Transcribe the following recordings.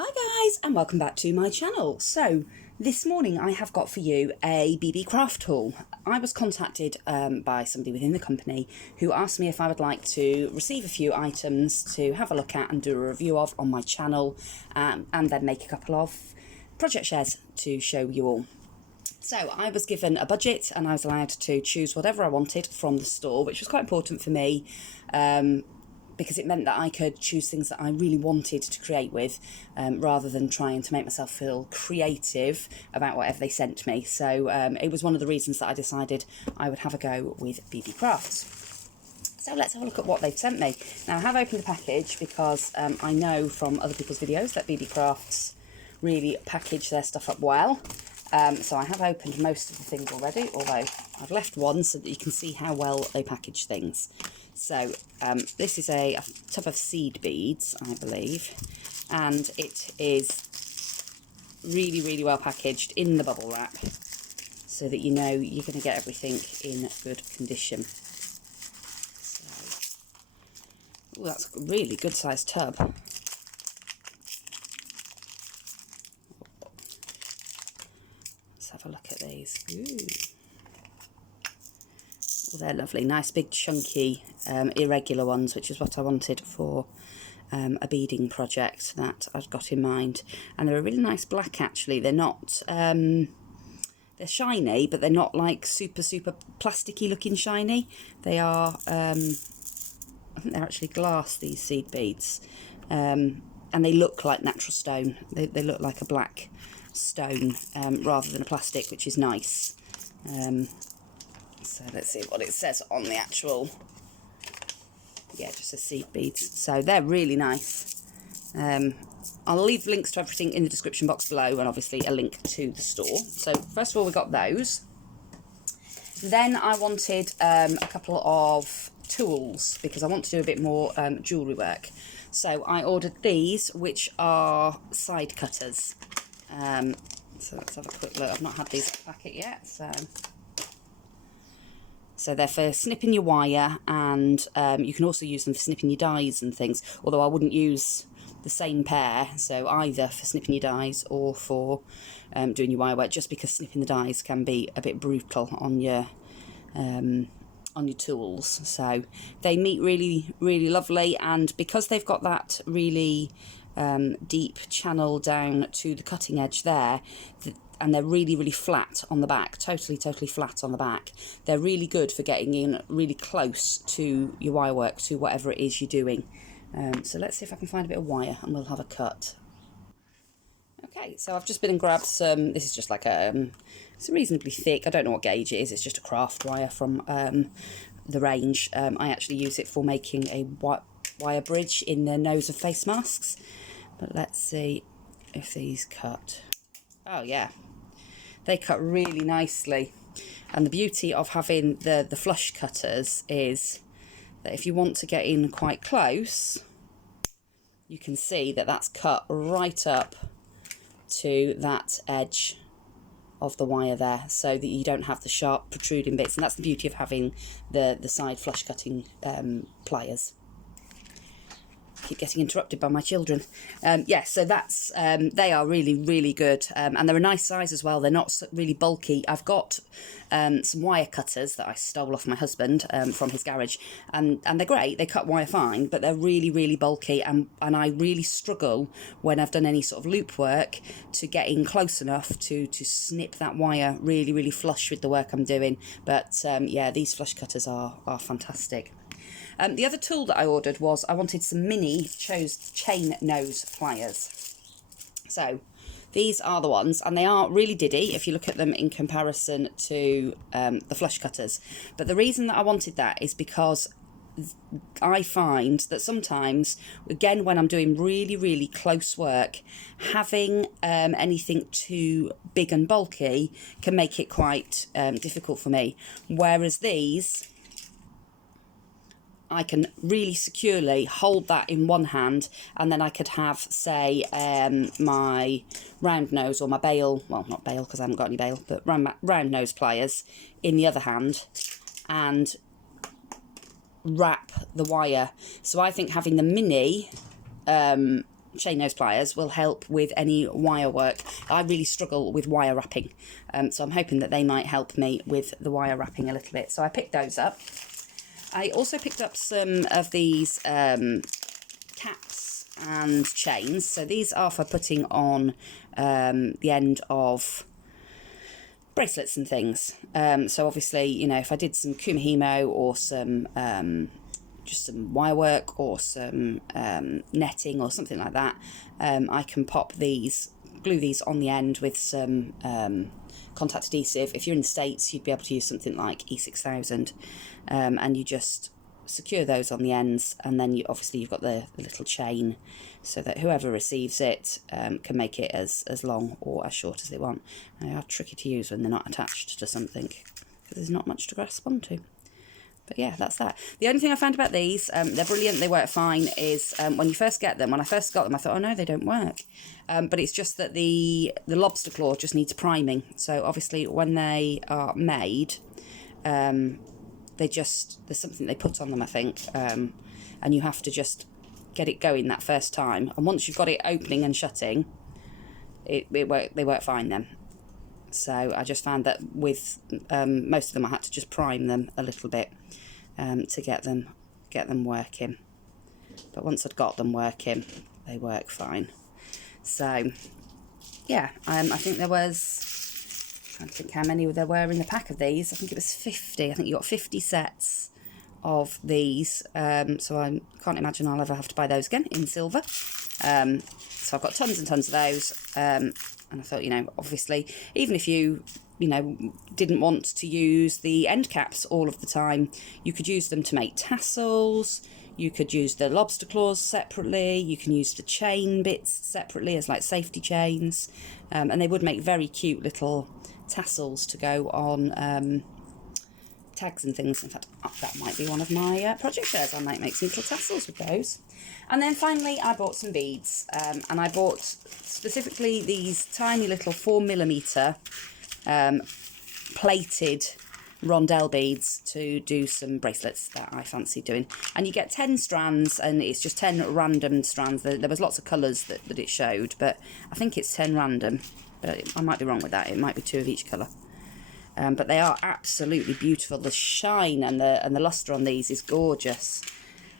Hi guys, and welcome back to my channel. So this morning I have got for you a BeebeeCraft haul. I was contacted by somebody within the company who asked me if I would like to receive a few items to have a look at and do a review of on my channel, and then make a couple of project shares to show you all. So I was given a budget and I was allowed to choose whatever I wanted from the store, which was quite important for me, because it meant that I could choose things that I really wanted to create with, rather than trying to make myself feel creative about whatever they sent me. So it was one of the reasons that I decided I would have a go with BeebeeCraft. So let's have a look at what they've sent me. Now I have opened the package because I know from other people's videos that BeebeeCrafts really package their stuff up well. So I have opened most of the things already, although I've left one so that you can see how well they package things. So this is a tub of seed beads, I believe, and it is really well packaged in the bubble wrap so that you know you're going to get everything in good condition. So, ooh, that's a really good sized tub. Let's have a look at these. Ooh. Well, they're lovely, nice big chunky irregular ones, which is what I wanted for a beading project that I've got in mind. And they're a really nice black actually. They're not, they're shiny, but they're not like super plasticky looking shiny. They are, I think they're actually glass, these seed beads, and they look like natural stone. They look like a black stone rather than a plastic, which is nice. So let's see what it says on the actual, yeah, just the seed beads. So they're really nice. I'll leave links to everything in the description box below, and obviously a link to the store. So first of all, we got those. Then I wanted a couple of tools because I want to do a bit more jewellery work. So I ordered these, which are side cutters. So let's have a quick look. I've not had these in the packet yet, so they're for snipping your wire, and you can also use them for snipping your dies and things, although I wouldn't use the same pair, so either for snipping your dies or for doing your wire work, just because snipping the dies can be a bit brutal on your tools. So they meet really lovely, and because they've got that really deep channel down to the cutting edge there, and they're really flat on the back, totally flat on the back. They're really good for getting in really close to your wire work, to whatever it is you're doing. So let's see if I can find a bit of wire and we'll have a cut. Okay, so I've just been and grabbed some, this is just like it's reasonably thick, I don't know what gauge it is, it's just a craft wire from the range. I actually use it for making a wire bridge in the nose of face masks. But let's see if these cut. Oh yeah, they cut really nicely. And the beauty of having the flush cutters is that if you want to get in quite close, you can see that that's cut right up to that edge of the wire there, so that you don't have the sharp protruding bits. And that's the beauty of having the side flush cutting pliers. Keep getting interrupted by my children. Yeah, so that's they are really good, and they're a nice size as well. They're not really bulky. I've got some wire cutters that I stole off my husband from his garage, and they're great. They cut wire fine, but they're really bulky, and I really struggle when I've done any sort of loop work to get in close enough to snip that wire really flush with the work I'm doing. But yeah, these flush cutters are fantastic. The other tool that I ordered was I wanted some mini chain nose pliers. So these are the ones, and they are really diddy if you look at them in comparison to the flush cutters. But the reason that I wanted that is because I find that sometimes, again, when I'm doing really close work, having anything too big and bulky can make it quite difficult for me. Whereas these, I can really securely hold that in one hand, and then I could have, say, my round nose or my bail, well, not bail because I haven't got any bail, but round nose pliers in the other hand, and wrap the wire. So I think having the mini chain nose pliers will help with any wire work. I really struggle with wire wrapping, so I'm hoping that they might help me with the wire wrapping a little bit. So I picked those up. I also picked up some of these caps and chains. So these are for putting on the end of bracelets and things. So obviously, you know, if I did some kumihimo or some just some wire work or some netting or something like that, I can pop these, glue these on the end with some contact adhesive. If you're in the States, you'd be able to use something like E6000, and you just secure those on the ends, and then obviously you've got the little chain so that whoever receives it can make it as long or as short as they want. And they are tricky to use when they're not attached to something, because there's not much to grasp onto. But yeah, that's that. The only thing I found about these, they're brilliant, they work fine, is when you first get them, when I first got them, I thought, oh no, they don't work. But it's just that the Lobster Claw just needs priming. So obviously when they are made, there's something they put on them, I think, and you have to just get it going that first time. And once you've got it opening and shutting, they work fine then. So I just found that with most of them, I had to just prime them a little bit to get them working. But once I'd got them working, they work fine. So yeah, I think there was, I can't think how many there were in the pack of these. I think it was 50. I think you got 50 sets of these. So I can't imagine I'll ever have to buy those again in silver. So I've got tons and tons of those. And I thought, you know, obviously, even if you know, didn't want to use the end caps all of the time, you could use them to make tassels. You could use the lobster claws separately. You can use the chain bits separately as like safety chains. And they would make very cute little tassels to go on tags and things. In fact, that might be one of my project shares. I might make some little tassels with those. And then finally I bought some beads, and I bought specifically these tiny little 4mm plated rondelle beads to do some bracelets that I fancy doing. And you get 10 strands, and it's just 10 random strands. There was lots of colours that it showed, but I think it's 10 random, but I might be wrong with that. It might be 2 of each colour. But they are absolutely beautiful. The shine and the lustre on these is gorgeous.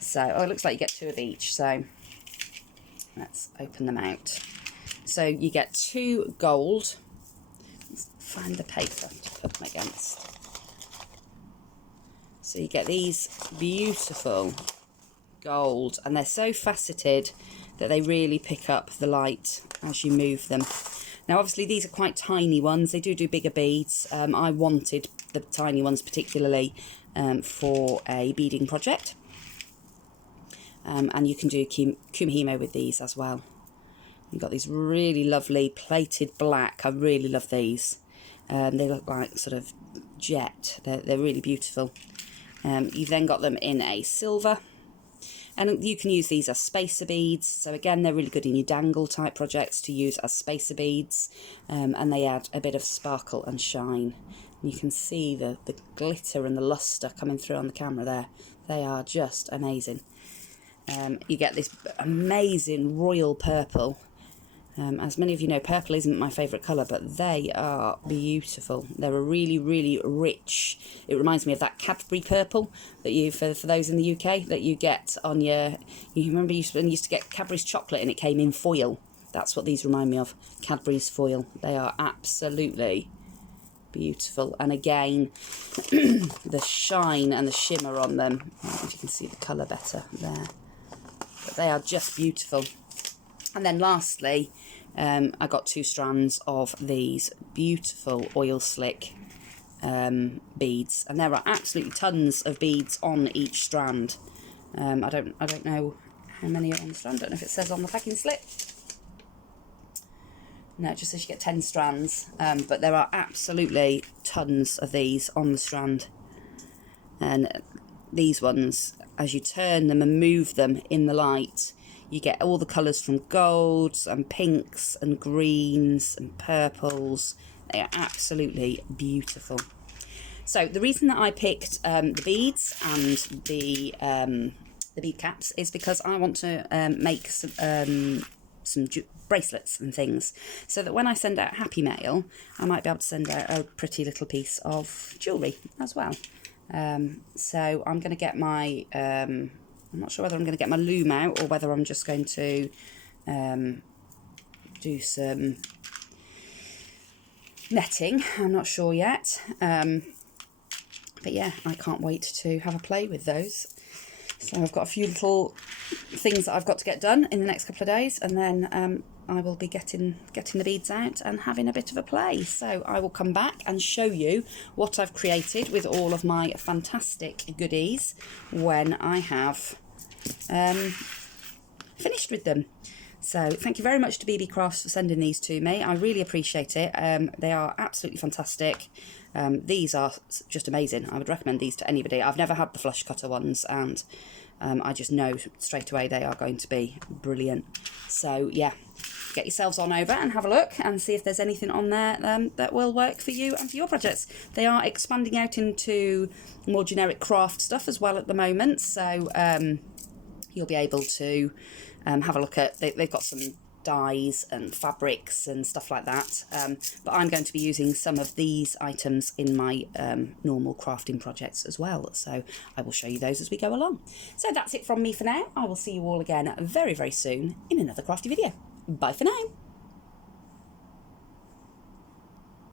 So, it looks like you get 2 of each. So, let's open them out. So, you get 2 gold. Let's find the paper to put them against. So, you get these beautiful gold. And they're so faceted that they really pick up the light as you move them. Now, obviously, these are quite tiny ones. They do bigger beads. I wanted the tiny ones particularly for a beading project. And you can do kumihimo with these as well. You've got these really lovely plated black. I really love these. They look like sort of jet. They're really beautiful. You've then got them in a silver. And you can use these as spacer beads. So again, they're really good in your dangle type projects to use as spacer beads. And they add a bit of sparkle and shine. And you can see the glitter and the lustre coming through on the camera there. They are just amazing. You get this amazing royal purple. As many of you know, purple isn't my favourite colour, but they are beautiful. They're a really, really rich, it reminds me of that Cadbury purple that you, for those in the UK, that you get on your, you remember you used to get Cadbury's chocolate and it came in foil. That's what these remind me of, Cadbury's foil. They are absolutely beautiful. And again, the shine and the shimmer on them, I don't know if you can see the colour better there. But they are just beautiful. And then lastly, I got 2 strands of these beautiful oil slick beads, and there are absolutely tons of beads on each strand. I don't know how many are on the strand. I don't know if it says on the packing slip. No, it just says you get 10 strands, but there are absolutely tons of these on the strand. And these ones, as you turn them and move them in the light, you get all the colours from golds and pinks and greens and purples. They are absolutely beautiful. So the reason that I picked the beads and the bead caps is because I want to make some some bracelets and things, so that when I send out Happy Mail, I might be able to send out a pretty little piece of jewellery as well. So I'm going to get my, I'm not sure whether I'm going to get my loom out or whether I'm just going to do some netting. I'm not sure yet. But yeah, I can't wait to have a play with those. So I've got a few little things that I've got to get done in the next couple of days, and then I will be getting the beads out and having a bit of a play. So I will come back and show you what I've created with all of my fantastic goodies when I have finished with them. So thank you very much to BeebeeCraft for sending these to me. I really appreciate it. They are absolutely fantastic. These are just amazing. I would recommend these to anybody. I've never had the flush cutter ones, and I just know straight away they are going to be brilliant. So yeah, get yourselves on over and have a look and see if there's anything on there that will work for you and for your projects. They are expanding out into more generic craft stuff as well at the moment, so you'll be able to have a look at, they've got some dyes and fabrics and stuff like that, but I'm going to be using some of these items in my normal crafting projects as well, so I will show you those as we go along. So that's it from me for now. I will see you all again very, very soon in another crafty video. Bye for now.